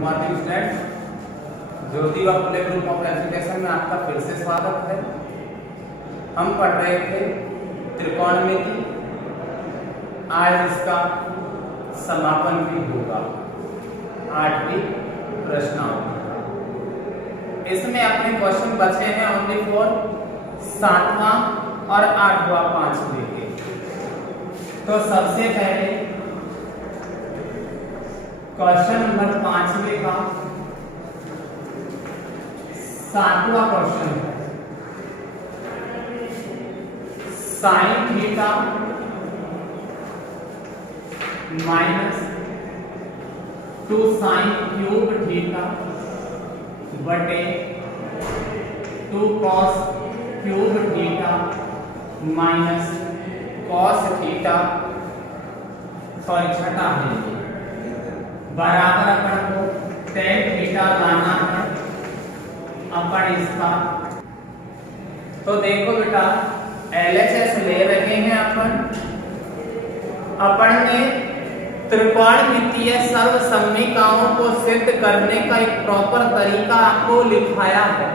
Morning students, Jyotiba Phule group of education में आपका फिर से स्वागत है। हम पढ़ रहे थे त्रिकोणमिति। आज इसका समापन भी होगा, 8वीं प्रश्नावली का। इसमें अपने क्वेश्चन बचे हैं ओनली फॉर 7वां और 8वां 5वें के। तो सबसे पहले क्वेश्चन नंबर 5वें का 7वां क्वेश्चन है। Sine theta minus 2 sine cube theta बटे 2 cos cube theta minus cos theta, sorry छठा है, बराबर अपन को tan थीटा लाना है अपन इसका। तो देखो बेटा, LHS ले रहे हैं अपन ने त्रिकोणमितीय सर्वसम्मिकाओं को सिद्ध करने का एक प्रॉपर तरीका आपको लिखाया है।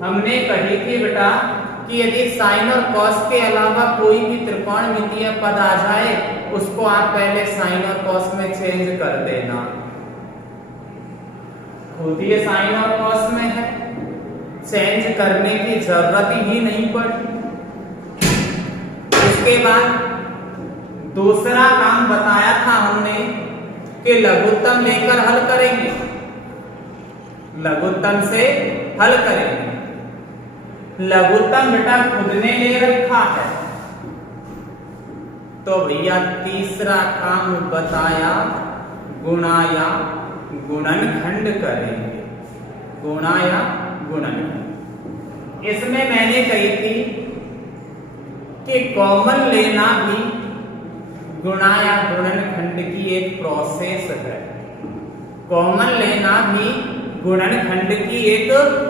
हमने कही थी बेटा कि यदि साइन और कॉस के अलावा कोई भी त्रिकोणमितीय पद आ जाए उसको आप पहले साइन और कॉस में चेंज कर देना। होती है साइन और कॉस में है, चेंज करने की जरूरत ही नहीं पड़ी। उसके बाद दूसरा काम बताया था हमने कि लघुत्तम लेकर हल करेंगे, लघुत्तम से हल करेंगे। लघुत्तम बेटा खुद ने ले रखा है, तो भैया तीसरा काम बताया गुणाया गुणनखंड करेंगे, गुणाया गुणनखंड। इसमें मैंने कही थी कि कॉमन लेना भी गुणाया गुणनखंड की एक प्रोसेस है। कॉमन लेना भी गुणनखंड की एक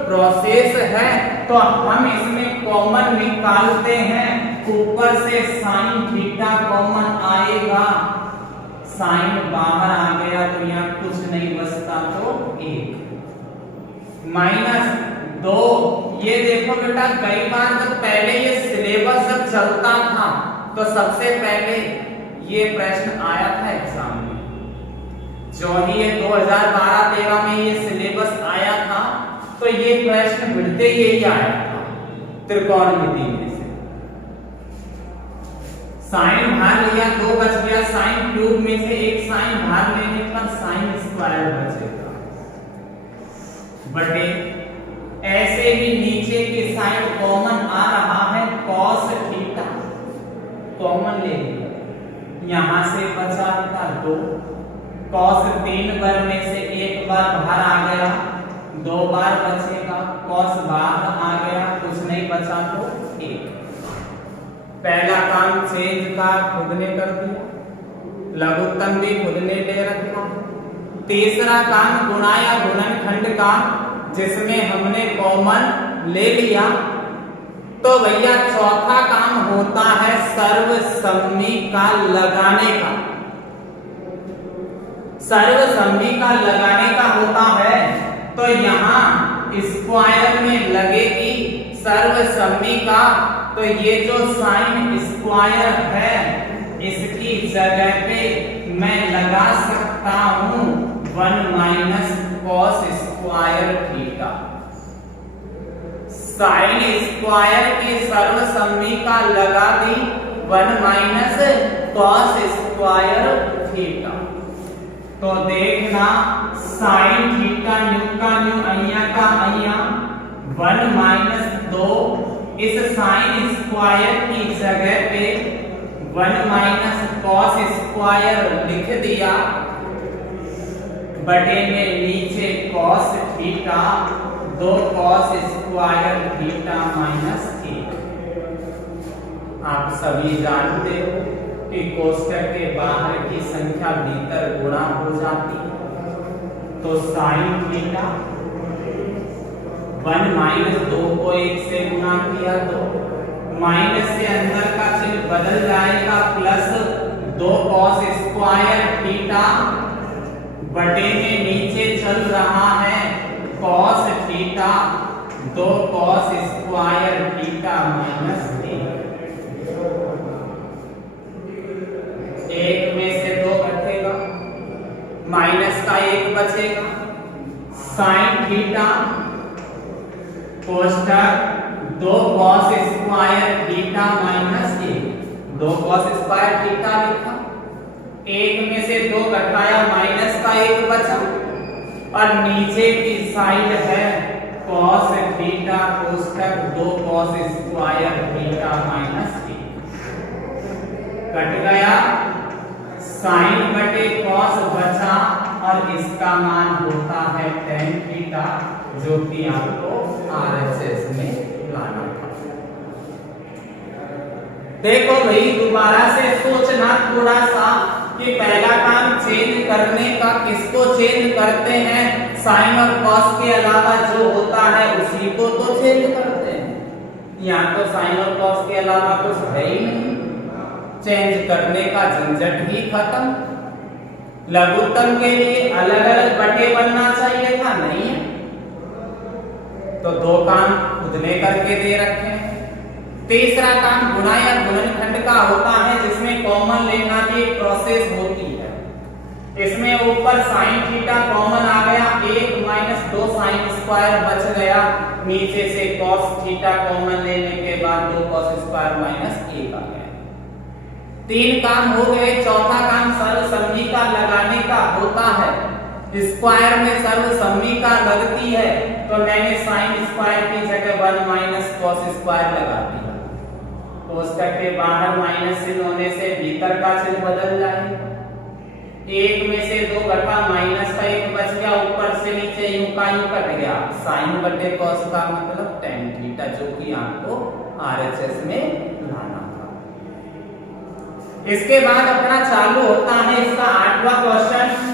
प्रोसेस है। तो हम इसमें कॉमन निकालते हैं। ऊपर से साइन थीटा कॉमन आएगा, साइन बाहर आ गया तो यहाँ कुछ नहीं बचता, तो 1 माइनस 2। ये देखो बेटा, कई बार जब पहले ये सिलेबस जब चलता था तो सबसे पहले ये प्रश्न आया था एग्जाम में। जो ही ये 2012-13 में ये सिलेबस आया था तो ये प्रश्न मिलते यही आया था त्रिकोणमिति में से। साइन बाहर लिया, 2 बच गया, साइन क्यूब में से एक साइन बाहर लेने पर साइन स्क्वायर बचेगा बटे, ऐसे ही नीचे की साइड कॉमन आ रहा है, कॉस थीटा कॉमन ले लिया, यहां से बचा था 2, कॉस 3 बार में से 1 बार बाहर आ गया, 2 बार बचेगा, कॉस बाहर आ गया, कुछ नहीं बचा तो 1। पहला काम चेंज का खुद ने कर दिया, लघुत्तम भी खुद ने ले रखा। तीसरा काम गुणाया गुणनखंड का, जिसमें हमने कॉमन ले लिया। तो भैया चौथा काम होता है सर्वसम्मिका लगाने का। सर्वसम्मिका लगाने का होता है, तो यहाँ स्क्वायर में लगेगी सर्वसम्मिका। तो ये जो साइन स्क्वायर है इसकी जगह पे मैं लगा सकता हूं 1 minus cos square theta. Sine square की सर्वसम्मिका लगा दी 1 माइनस कॉस स्क्वायर थीटा। तो देखना साइन थीटा न्यू का न्यू, अइया का अइया, 1 माइनस 2, इस साइन स्क्वायर की जगह पे 1 माइनस कॉस स्क्वायर लिख दिया बटे में नीचे cos theta, 2 cos square theta minus 1। आप सभी जानते हो कि कोष्ठक के बाहर की संख्या भीतर गुणा हो जाती है। तो साइन थीटा 1 माइनस 2 को 1 से गुणा किया तो माइनस से अंदर का चिन्ह बदल जाएगा, प्लस 2 कॉस स्क्वायर थीटा बटे में नीचे चल रहा है cos theta 2 cos square theta minus 1 में से 2 घटेगा, माइनस का 1 बचेगा, साइन थीटा कोष्टक 2 cos square theta minus 1, 2 cos square theta लिखा, 1 में से 2 घटाया, माइनस का 1 बचा, और नीचे की साइड है cos थीटा कोष्टक 2 cos square theta minus 1 cut गया, साइन बटे cos बचा, और इसका मान होता है tan थीटा, जो कि आपको RHS में लाना था। देखो भाई, दोबारा से सोचना थोड़ा सा कि पहला काम चेंज करने का, किसको चेंज करते हैं? साइन और कॉस के अलावा जो होता है उसी को तो चेंज करते हैं। यहाँ तो साइन और कॉस के अलावा कुछ है ही नहीं, चेंज करने का झंझट ही खत्म। लघुत्तम के लिए अलग अलग बटे बनना चाहिए था, नहीं है, तो 2 काम खुद ने करके दे रखे हैं। तीसरा काम गुणा या गुणनखंड का होता है, जिसमें कॉमन लेना की एक प्रोसेस होती है। इसमें ऊपर साइन थीटा कॉमन आ गया, 1 माइनस 2 साइन स्क्वायर बच गया, नीचे से कॉस थीटा कॉमन लेने के बाद 2 कॉस स्क्वायर माइनस 1 आ गया। 3 काम हो गए। चौथा काम सर्वसम्मी का लगाने का होता है। स्क्वायर में सर्वसम्मी का लगती है, तो मैंने साइन स्क्वायर की जगह 1 माइनस कॉस स्क्वायर लगा दिया। कोष्टक के बाहर माइनस चिन्ह होने से भीतर का चिन्ह बदल जाएगा। 1 में से 2 घटा, माइनस का 1 बच गया, ऊपर से नीचे यूं का यूं कट गया, साइन बटे कॉस का मतलब tan थीटा, जो कि आपको RHS में लाना था। इसके बाद अपना चालू होता है इसका 8वां क्वेश्चन।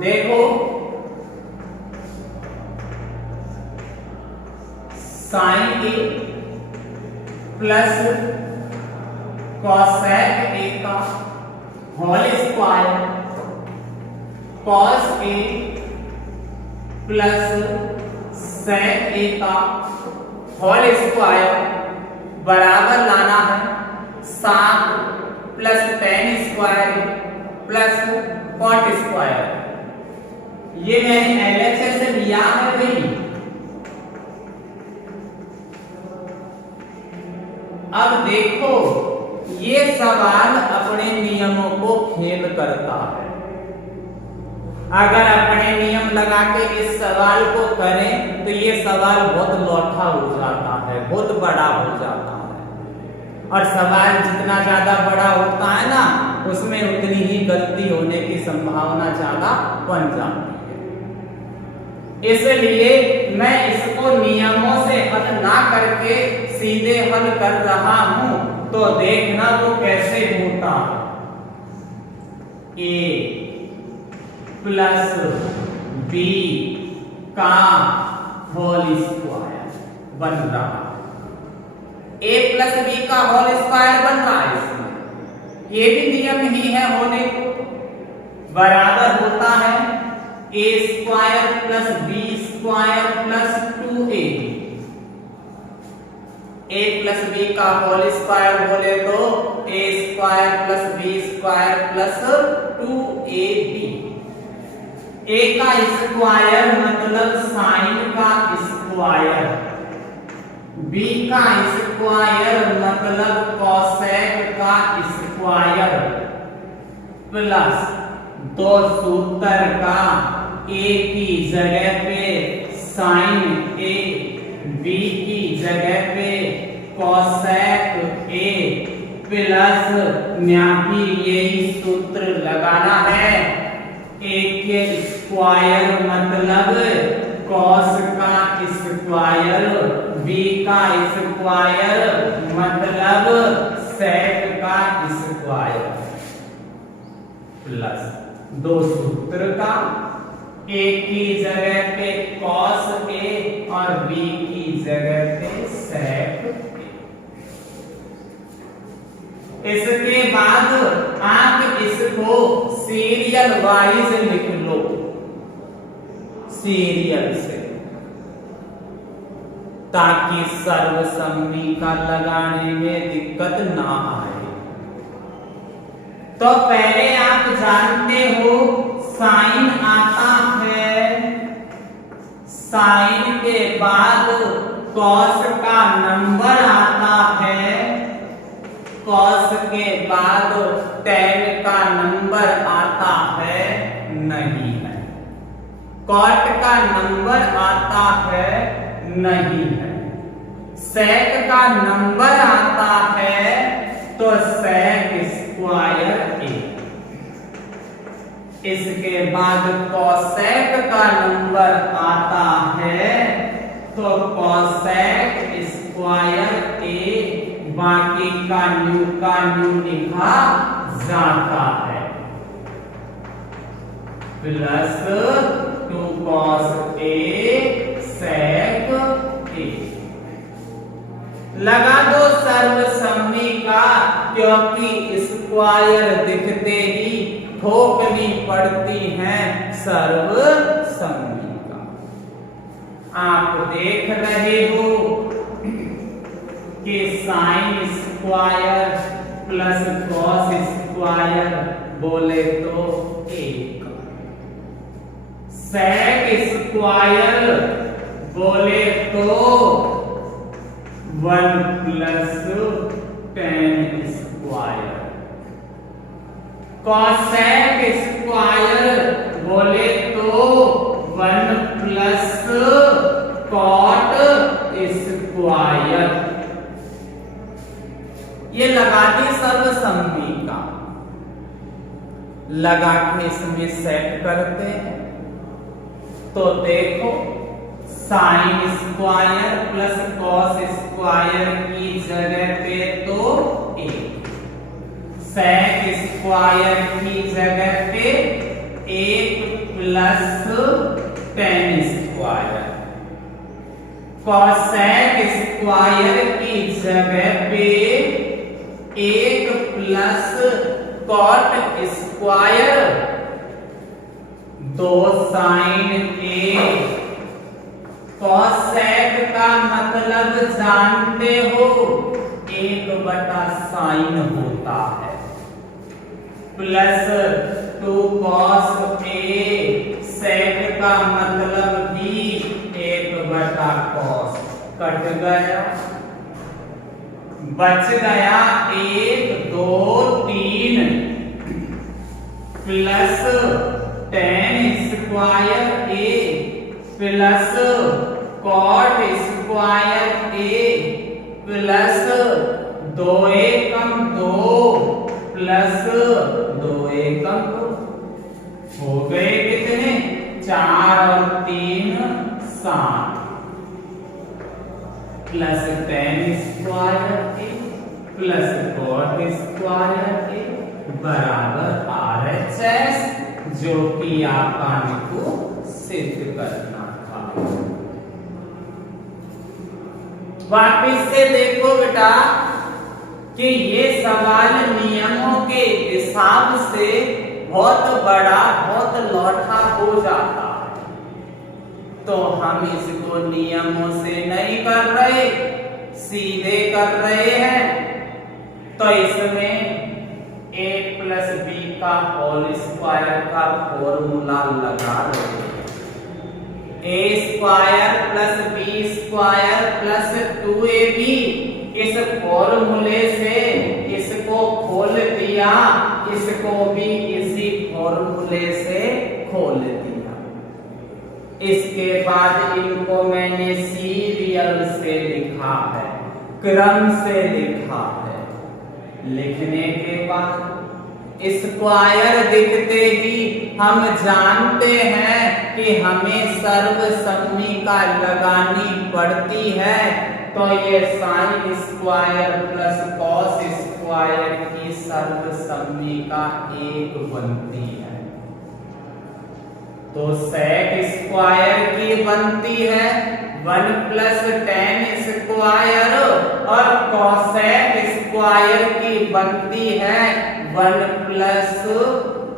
देखो, sine A plus cosec A का whole square, cos A plus sec A का होल स्क्वायर बराबर लाना है 7 plus tan square plus cot square. ये मैंने LHS से लिया है भाई। अब देखो, ये सवाल अपने नियमों को खेल करता है। अगर अपने नियम लगा के इस सवाल को करें तो ये सवाल बहुत लौठा हो जाता है, बहुत बड़ा हो जाता है, और सवाल जितना ज्यादा बड़ा होता है ना, उसमें उतनी ही गलती होने की संभावना ज्यादा बन जाती है। इसलिए मैं इसको नियमों से हल ना करके सीधे हल कर रहा हूं, तो देखना वो कैसे होता है। ए प्लस बी का होल स्क्वायर बन रहा है। ए प्लस बी का होल स्क्वायर बन रहा है इसमें, ये भी नियम ही है होने को, बराबर होता है A square plus B square plus 2a। A plus B का होल स्क्वायर बोले तो A square plus B square plus 2ab। A का स्क्वायर मतलब साइन का स्क्वायर, बी का स्क्वायर मतलब कॉसेक का स्क्वायर, प्लस 2 सूत्र का ए की जगह पे साइन ए, बी की जगह पे कॉसेक ए, प्लस यहाँ यही सूत्र लगाना है। ए के स्क्वायर मतलब कॉस का स्क्वायर, बी का स्क्वायर मतलब सेक का स्क्वायर, प्लस 2 सूत्र का ए की जगह पे cos A और B की जगह पे sec A। इसके बाद आप इसको सीरियल वाइज लिख लो, सीरियल से, ताकि सर्वसम्मी का लगाने में दिक्कत ना आए। तो पहले आप जानते हो साइन आता है, साइन के बाद कॉस का नंबर आता है, कॉस के बाद टैन का नंबर आता है, नहीं है। कॉट का नंबर आता है, नहीं है। सेक का नंबर आता है तो सेक स्क्वायर A। इसके बाद कॉसेक का नंबर आता है तो कॉसेक स्क्वायर A, बाकी का न्यू लिखा जाता है, plus 2 cos A sec A। लगा दो सर्वसम्मी का, क्योंकि स्क्वायर दिखते ही ठोकनी पड़ती है सर्वसम्मी का। आप देख रहे हो कि sine square plus cos square बोले तो 1, सेक स्क्वायर बोले तो 1 plus tan square, cosec square बोले तो 1 प्लस कॉट स्क्वायर। ये लगा दी सर्वसम्मी का, लगा के इसमें सेट करते हैं तो देखो sine square plus cos square की जगह पे तो 1, सेक स्क्वायर की जगह पे 1 plus tan square, cosec square की जगह पे 1 plus cot square, 2 sine A। Cosec का मतलब जानते हो 1 बटा साइन होता है, प्लस 2 cos A, सेक का मतलब भी 1 बटा cos, कट गया, बच गया 1 2 3 plus tan square A plus cot square A plus 2 एकम 2 प्लस 2 एकम 2, हो गए कितने 4 और 3 7, plus tan square A plus cot square A बराबर RHS, जो कि आपको सिद्ध करना था। वापिस से देखो बेटा कि ये सवाल नियमों के हिसाब से बहुत बड़ा, बहुत लौटा हो जाता है, तो हम इसको नियमों से नहीं कर रहे, सीधे कर रहे हैं। तो इसमें a प्लस बी का होल स्क्वायर का फॉर्मूला लगा रहे हैं, a square plus B square plus 2ab, इस फॉर्मूले से इसको खोल दिया, इसको भी इसी फॉर्मूले से खोल दिया। इसके बाद इनको मैंने सीरियल से लिखा है, क्रम से लिखा है। लिखने के बाद स्क्वायर दिखते ही हम जानते हैं कि हमें सर्वसम्मी का लगानी पड़ती है, तो ये sine square plus cos square की सर्वसम्मी का 1 बनती है। तो sec स्क्वायर की बनती है 1 प्लस tan स्क्वायर और cosec स्क्वायर की बनती है 1 प्लस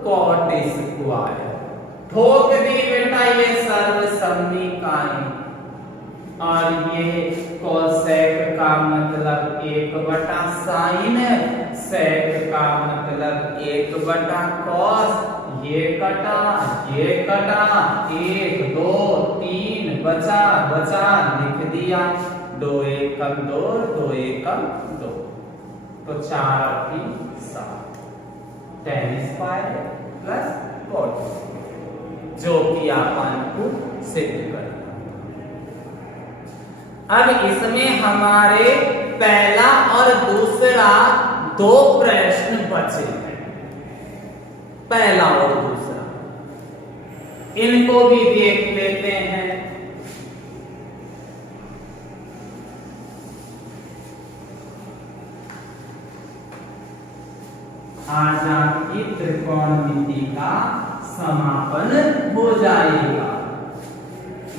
cot स्क्वायर। ठोक दी बेटा ये सर्व समीकरण और ये cosec का मतलब 1/sin, sec का मतलब 1/cos, ये कटा 1 2 3 बचा लिख दिया 2 एकम 2 2 एकम 2 तो 4 की 7 tan स्क्वायर प्लस cot जो कि अपन को सिद्ध करना। अब इसमें हमारे पहला और दूसरा दो प्रश्न बचे हैं, पहला और दूसरा, इनको भी देख लेते हैं। आज आपकी त्रिकोणमिति का समापन हो जाएगा।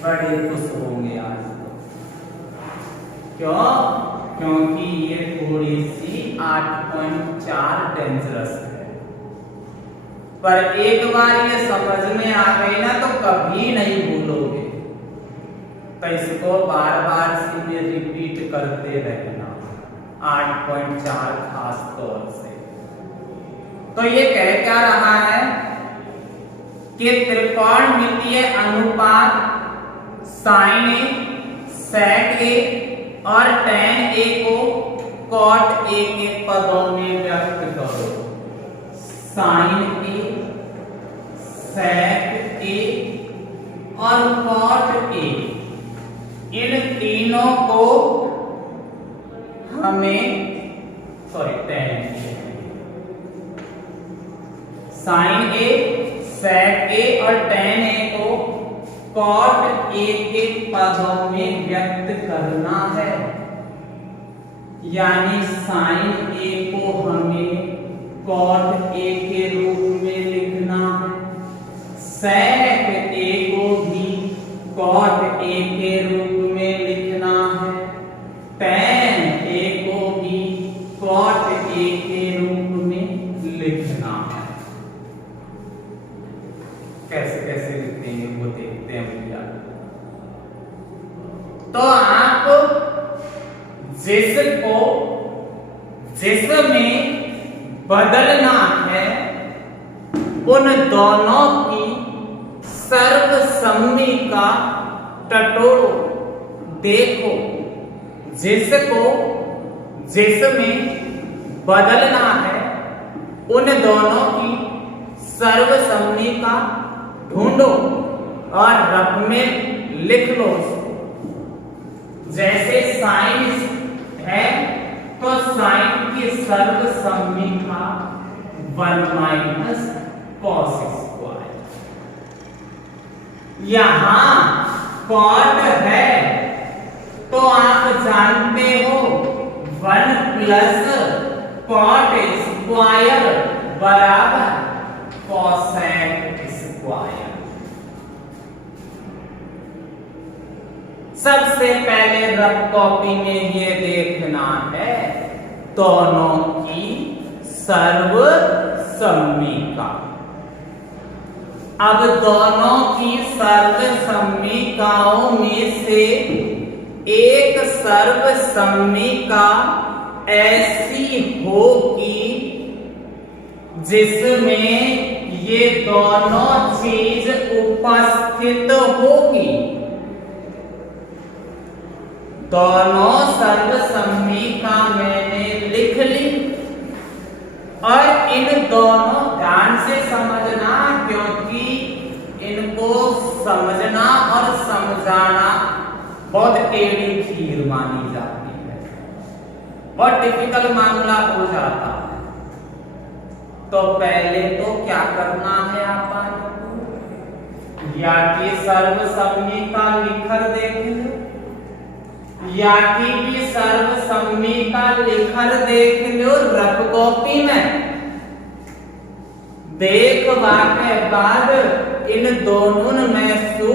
बड़े खुश होंगे आज तो। क्यों? क्योंकि ये थोड़ी सी 8.4 डेंजरस है, पर एक बार ये समझ में आ गई ना तो कभी नहीं भूलोगे, तो इसको बार बार से रिपीट करते रहना। 8.4 खास तौर से तो ये कह क्या रहा है कि त्रिकोणमितीय अनुपात sin A, sec A और tan A को cot A के पदों में व्यक्त करो। sin A, sec A और cot A, इन तीनों को हमें tan sin A, sec A और tan A को cot A के पदों में व्यक्त करना है। यानी sin A को हमें cot A के रूप में लिखना है, sec A को भी cot A के रूप में लिखना है, tan A को भी cot A के रूप में लिखना है। कैसे कैसे लिखते हैं वो देखते हैं भैया। तो आप जिसमें बदलना है उन दोनों की सर्वसम्मति का टटोलो, देखो जिसमें बदलना है उन दोनों की सर्वसम्मति का ढूंढो और रफ में लिख लो। जैसे साइन है तो साइन की सर्वसम्मति का 1 माइनस कॉस स्क्वायर। यहां कॉट है तो आप जानते हो 1 प्लस कॉट स्क्वायर बराबर cosec स्क्वायर। सबसे पहले रफ कॉपी में ये देखना है दोनों की सर्वसम्मति का। अब दोनों की सर्वसम्मिकाओं में से एक सर्वसम्मिका ऐसी होगी जिसमें ये दोनों चीज उपस्थित होगी। दोनों सर्वसम्मिका मैंने लिख ली और इन दोनों, ध्यान से समझना क्योंकि इनको समझना और समझाना बहुत टेढ़ी खीर मानी जाती है, बहुत टिपिकल मामला हो जाता है। तो पहले तो क्या करना है अपन, या कि सर्वसम्मिका लिखकर देख लो, या कि भी सर्वसम्मिका लिखकर देख लो रफ कॉपी में। देखवा के बाद इन दोनों में से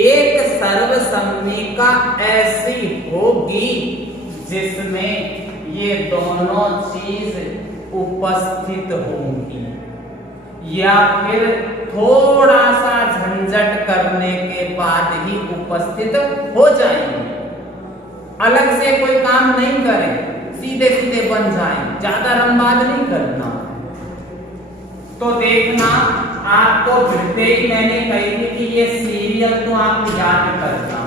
एक सर्वसम्मिका ऐसी होगी जिसमें ये दोनों चीज उपस्थित होंगी, या फिर थोड़ा सा झंझट करने के बाद ही उपस्थित हो जाएंगे। अलग से कोई काम नहीं करें, सीधे सीधे बन जाएं, ज्यादा रंबाद नहीं करना। तो देखना, आपको फिरते ही मैंने कही थी कि ये सीरियल तो आप याद करना।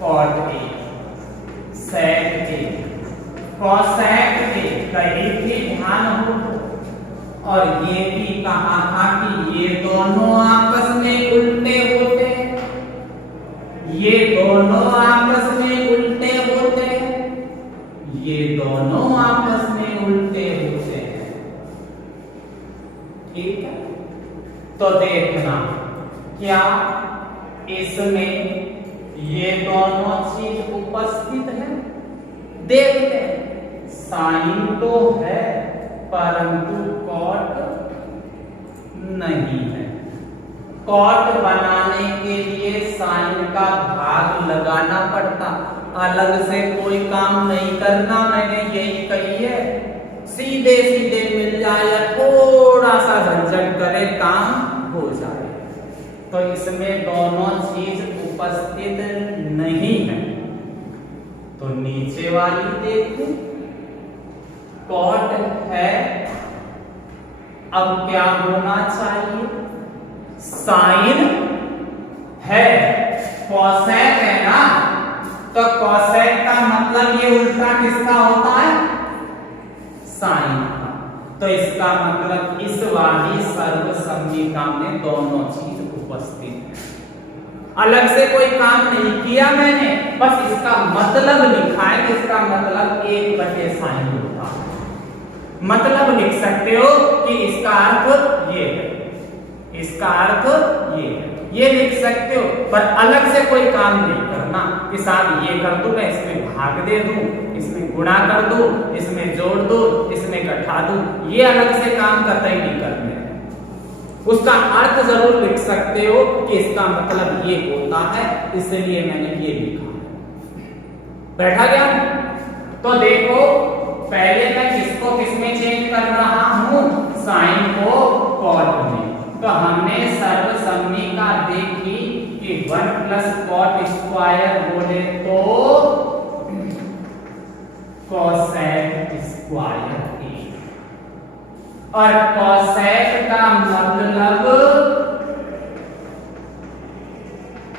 Cot A, sec A, cosec ए कही थी, ध्यान हो। और ये भी कहा था कि ये दोनों आपस में उल्टे होते हैं, ये दोनों आपस में उल्टे होते हैं, ये दोनों आपस में उल्टे होते हैं। ठीक है, तो देखना क्या इसमें ये दोनों चीज उपस्थित है। देखते हैं, साइन तो है परंतु कॉट नहीं है। कॉट बनाने के लिए साइन का भाग लगाना पड़ता, अलग से कोई काम नहीं करना। मैंने यही कही है, सीधे सीधे मिल जाए या थोड़ा सा झंझट करे काम हो जाए। तो इसमें दोनों चीज उपस्थित नहीं है। तो नीचे वाली देखो, कॉट है, अब क्या होना चाहिए? साइन है, कॉसेक है ना, तो कॉसेक का मतलब ये उल्टा किसका होता है? साइन का। तो इसका मतलब इस वाली सर्वसम्मिका में दोनों चीज उपस्थित है। अलग से कोई काम नहीं किया मैंने, बस इसका मतलब लिखा है कि इसका मतलब 1/साइन होता है। मतलब लिख सकते हो कि इसका अर्थ ये है, इसका अर्थ ये है, ये लिख सकते हो। पर अलग से कोई काम नहीं करना कि साहब ये कर दूं, मैं इसमें भाग दे दूं, इसमें गुणा कर दूं, इसमें जोड़ दूं, इसमें घटा दूं, ये अलग से काम कतई नहीं करने। उसका अर्थ जरूर लिख सकते हो कि इसका मतलब ये होता है, इसलिए मैंने ये लिखा। बैठा गया? तो देखो, पहले मैं किसको किसमें चेंज कर रहा हूं? साइन को कॉट में। तो हमने सर्वसम्मिका देखी कि 1 + कॉट स्क्वायर बोले तो कॉसेक स्क्वायर ए, और कॉसेक का मतलब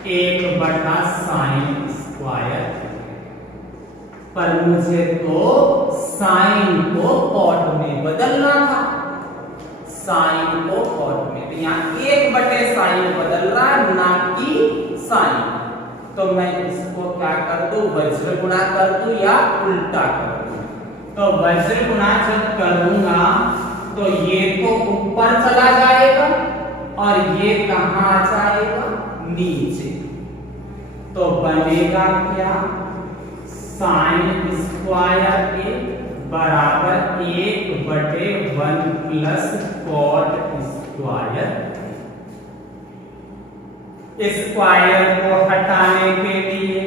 1/साइन स्क्वायर। पर मुझे तो साइन को कॉट में बदलना था, साइन को कॉट में। तो यहाँ 1/साइन बदल रहा है, ना कि साइन। तो मैं इसको क्या कर दूं? वज्र गुणा कर दूं या उल्टा कर दूं? तो वज्र गुणा जब करूंगा तो ये तो ऊपर चला जाएगा और ये कहां आ जाएगा? नीचे। तो बनेगा क्या? साइन स्क्वायर ए बराबर 1/1 + कॉट स्क्वायर। स्क्वायर को हटाने के लिए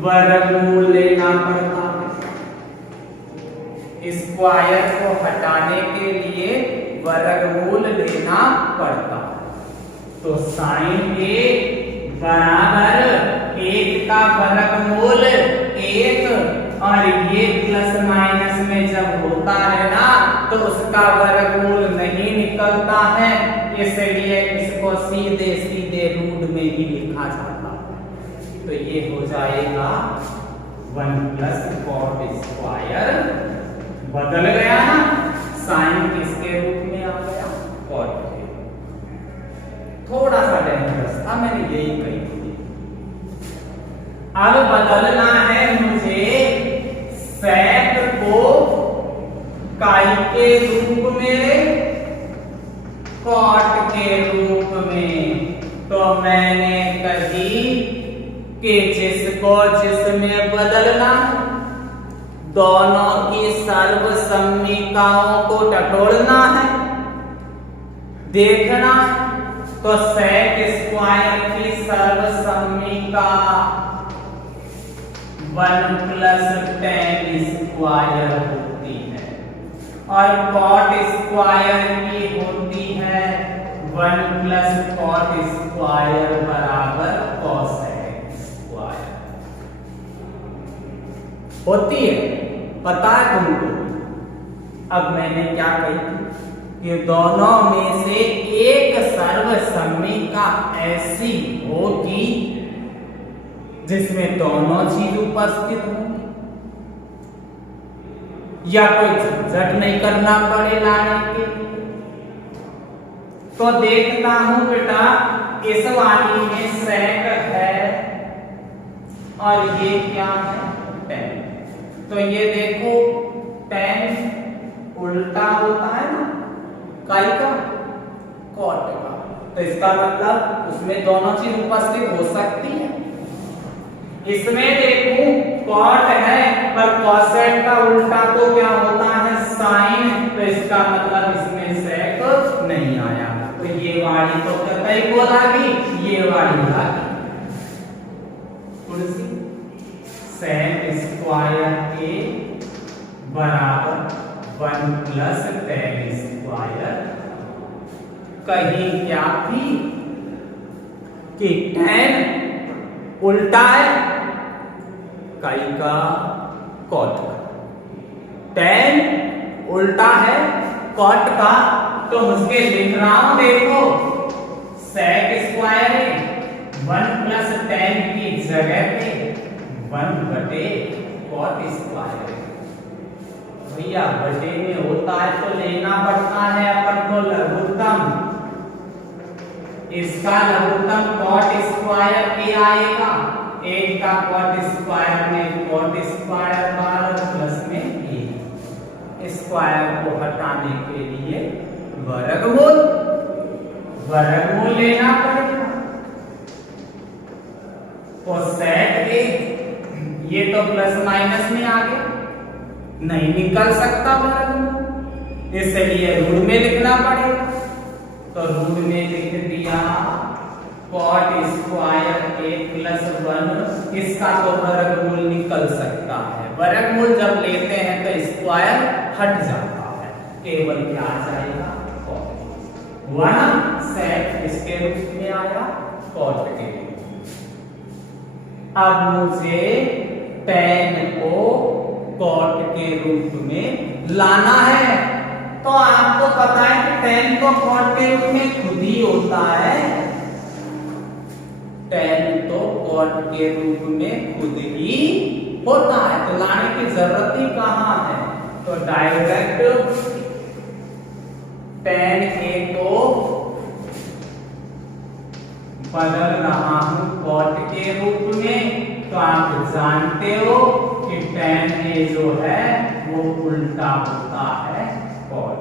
वर्गमूल लेना पड़ता है। स्क्वायर को हटाने के लिए वर्गमूल लेना पड़ता है। तो साइन ए बराबर 1 का वर्गमूल 1, और ये प्लस माइनस में जब होता है ना तो उसका वर्गमूल नहीं निकलता है, इसलिए इसको सीधे सीधे रूट में ही लिखा जाता है। तो ये हो जाएगा 1 + कॉट स्क्वायर। बदल गया ना, साइन किसके रूप में आ गया? कॉट के। थोड़ा सा डेंजरस था, मैंने यही कही थी। अब बदलना है मुझे सेक को काई के रूप में, कॉट के रूप में। तो मैंने कही कि जिसको जिसमें बदलना, दोनों की सर्वसम्मिकाओं को टटोलना है। देखना तो सेक स्क्वायर की सर्वसम्मी का 1 प्लस tan स्क्वायर होती है और कॉट स्क्वायर की होती है 1 प्लस कॉट स्क्वायर बराबर कॉसेक स्क्वायर होती है, पता है तुमको। अब मैंने क्या कही थी कि दोनों में से एक सर्वसम्मी का ऐसी होगी जिसमें दोनों चीज उपस्थित होंगी या कोई झंझट नहीं करना पड़े लाने के लिए। तो देखता हूं बेटा, इस वाली में सेक है और ये क्या है, tan। तो ये देखो tan उल्टा होता है ना काई का, कॉट का, तो इसका मतलब उसमें दोनों चीज उपस्थित हो सकती है। इसमें देखो कॉट है पर कॉसेक का उल्टा तो क्या होता है, साइन, तो इसका मतलब इसमें सेक नहीं आया। तो ये वाली तो कतई बोला कि ये वाली लागी कुर्सी सेक स्क्वायर के बराबर 1 प्लस tan स्क्वायर। कहीं क्या थी कि tan उल्टा है काई का, कॉट का, tan उल्टा है कॉट का, तो उसके लिख रहा हूं देखो सेक स्क्वायर है 1 प्लस tan की जगह पे 1 बटे कॉट स्क्वायर। भैया बटे में होता है तो लेना पड़ता है अपन को लघुत्तम, इसका लघुत्तम कॉट स्क्वायर ए आएगा, एक का कॉट स्क्वायर में कॉट स्क्वायर बार प्लस में ए, स्क्वायर को हटाने के लिए वर्गमूल लेना पड़ेगा। तो सेक ए, ये तो प्लस माइनस में आ गया, नहीं निकल सकता वर्गमूल, इसलिए रूट में लिखना पड़ेगा। तो रूट में लिख दिया कॉट स्क्वायर ए प्लस 1, इसका तो वर्गमूल निकल सकता है। वर्गमूल जब लेते हैं तो स्क्वायर हट जाता है, केवल क्या आ जाएगा, कॉट 1 सेक इसके रूप में आया कॉट के लिए। अब मुझे tan को कॉट के रूप में लाना है, तो आपको पता है कि tan को कॉट के रूप में खुद ही होता है, tan तो कॉट के रूप में खुद ही होता है, तो लाने की जरूरत ही कहां है। तो डायरेक्ट tan ए को बदल रहा हूं कॉट के रूप में। तो आप जानते हो कि tan ए जो है वो उल्टा होता है कॉट।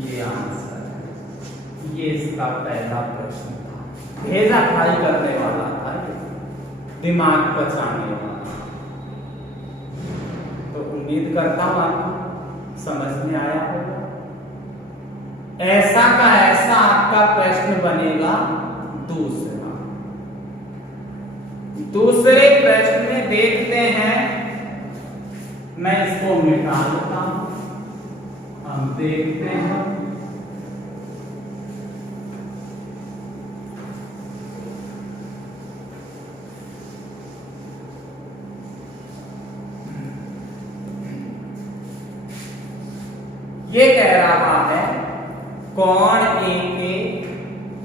ये आंसर है, ये इसका पहला प्रश्न था, भेजा खाली करने वाला था, दिमाग बचाने वाला। तो उम्मीद करता हूं आपको समझ में आया होगा। ऐसा का ऐसा आपका प्रश्न बनेगा दूसरे प्रश्न में देखते हैं, मैं इसको मिटा देता हूं, हम देखते हैं। ये कह रहा है कोण ए के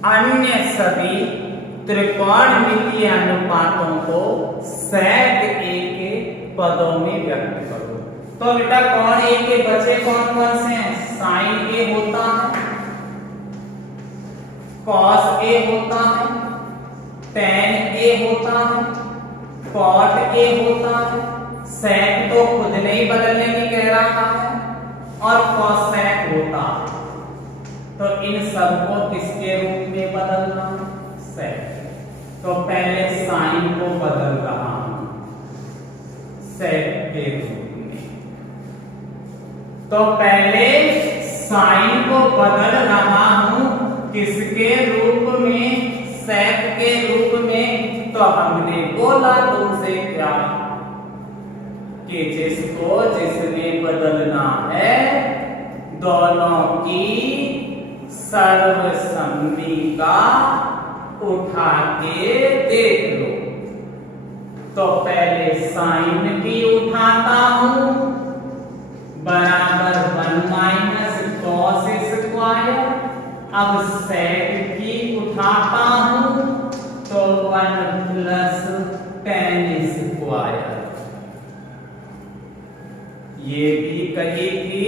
अन्य सभी त्रिकोणमितीय अनुपातों को सेक ए के पदों में व्यक्त करो। तो बेटा कोण ए के बचे कौन कौन से हैं, साइन ए होता है, कॉस ए होता है, tan ए होता है, कॉट ए होता है, सेक तो खुद नहीं बदलने की कह रहा है, और कॉसेक होता है। तो इन सबको किसके रूप में बदलना, सेक। तो पहले साइन को बदल रहा हूं सेक के रूप में। तो पहले साइन को बदल रहा हूं किसके रूप में, सेक के रूप में। तो हमने बोला तुमसे क्या कि जिसमें बदलना है दोनों की सर्वसम्मति का उठा के देख लो। तो पहले साइन की उठाता हूं बराबर 1 माइनस कॉस स्क्वायर। अब सेक की उठाता हूं तो 1 प्लस टेन स्क्वायर। ये भी कही थी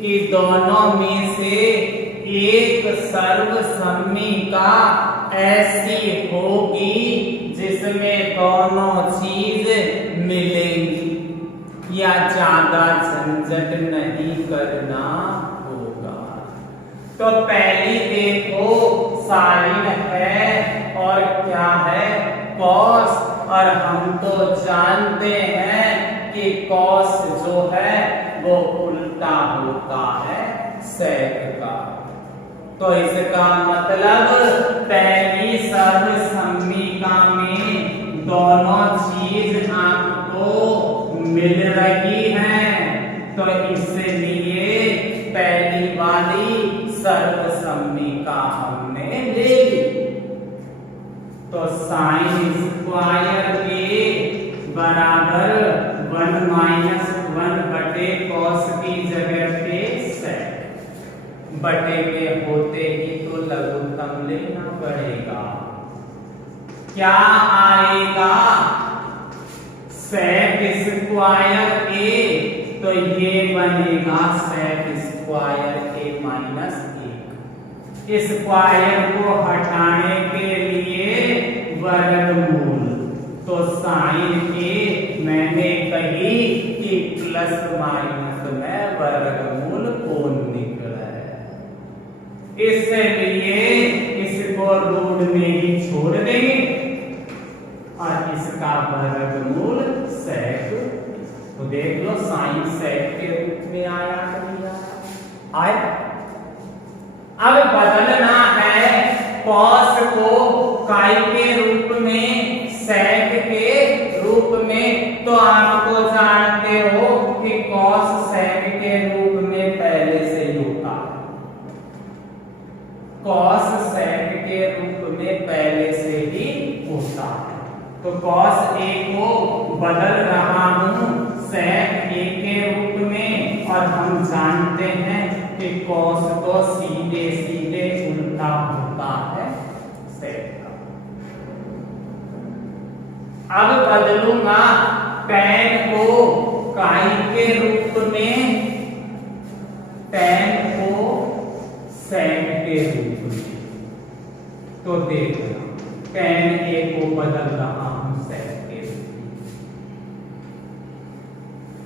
कि दोनों में से एक सर्वसम्मति का ऐसी होगी जिसमें दोनों चीज मिलेंगी या ज्यादा झंझट नहीं करना होगा। तो पहली देखो साइन है और क्या है, कॉस। और हम तो जानते हैं कि कॉस जो है वो उल्टा होता है सेक का। तो इसका मतलब पहली सर्वसम्मिका में दोनों चीज आपको मिल रही हैं। तो इसलिए पहली वाली सर्वसम्मिका हमने ले ली। तो साइन स्क्वायर के बराबर 1 माइनस 1 बटे कॉस की जगह पे सेक, बटे के होते ही तो लघुत्तम लेना पड़ेगा। क्या आएगा, सेक स्क्वायर ए, तो ये बनेगा सेक स्क्वायर ए माइनस 1। स्क्वायर को हटाने के लिए वर्गमूल। तो साइन के मैंने कही कि प्लस माइनस में वर्गमूल कौन निकला है, इसलिए इसको रूट में ही छोड़ देंगे और इसका वर्गमूल सेक। तो देख लो साइन सेक के रूप में आया आया। अब बदलना है कॉस को काई के रूप में, सेक के रूप में। तो आपको जानते हो कि कॉस सेक के रूप में पहले से ही होता है, कॉस सेक के रूप में पहले से ही होता है। तो कॉस ए को बदल रहा हूं सेक ए के रूप में, और हम जानते हैं कि कॉस तो सीधे सीधे उल्टा होता है सेक का। अब बदलूंगा टैन को काई के रूप में, टैन को सेक के रूप में। तो देखना टैन ए को बदल रहा हूं सेक के रूप में।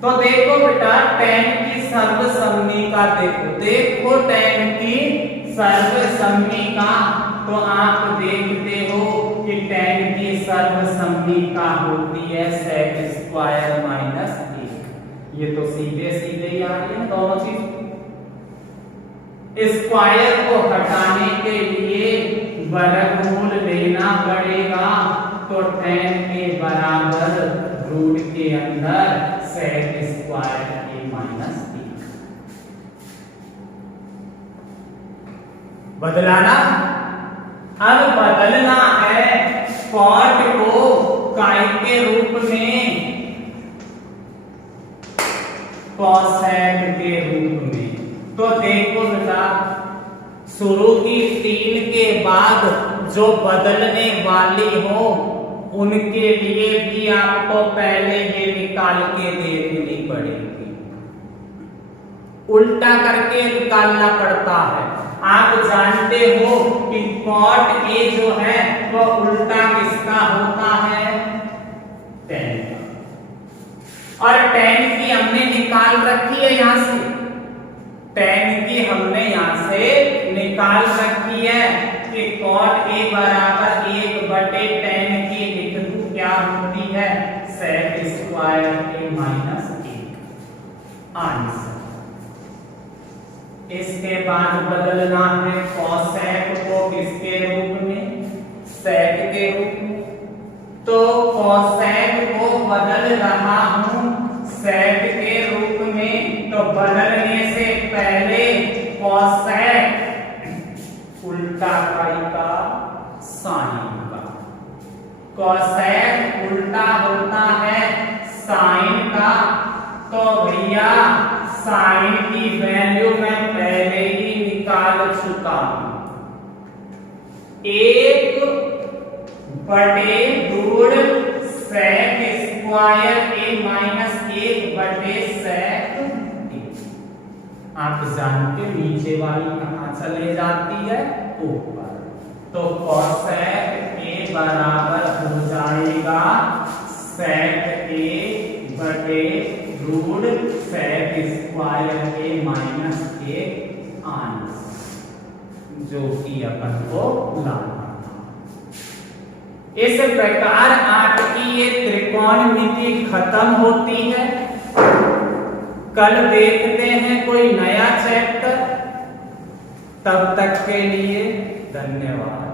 तो देखो बेटा टैन की सर्वसम्मिका देखो टैन की सर्वसम्मिका। तो आप देखते हो कि टैन की सर्वसम्मिका होती है सेक स्क्वायर माइनस 1। ये तो सीधे सीधे ही आ रही है दोनों चीज। स्क्वायर को हटाने के लिए वर्गमूल लेना पड़ेगा। तो टैन के बराबर रूट के अंदर सेक स्क्वायर ए माइनस 1 बदलाना। अब बदलना है कॉट को काई के रूप में, कॉसेक के रूप में। तो देखो बेटा शुरू की 3 के बाद जो बदलने वाली हो उनके लिए भी आपको पहले ये निकाल के देखनी पड़ेगी, उल्टा करके निकालना पड़ता है। आप जानते हो कि कॉट ए जो है वो उल्टा किसका होता है, टैन का। और टैन की हमने निकाल रखी है यहां से, टैन की हमने यहां से निकाल रखी है कि कॉट ए बराबर 1 बटे टैन की लिख दूं क्या होती है, सेक स्क्वायर ए माइनस 1 आंसर। इसके बाद बदलना है कोसेक को किसके रूप में, सेक के रूप में। तो कोसेक को बदल रहा हूं सेक के रूप में, तो बदलने से पहले कोसेक उल्टा पाई का साइन का, कोसेक उल्टा होता है साइन का। तो भैया साइन की वैल्यू मैं पहले ही निकाल चुका हूं, 1/रूट सेक स्क्वायर ए माइनस 1/सेक। आप जानते नीचे वाली कहां चले जाती है, ऊपर। तो कोसेक ए बराबर हो जाएगा सेक ए बटे रूट सेक स्क्वायर ए माइनस 1 आंसर, जो कि अपन को लाना। इस प्रकार आपकी ये त्रिकोणमिति खत्म होती है। कल देखते हैं कोई नया चैप्टर, तब तक के लिए धन्यवाद।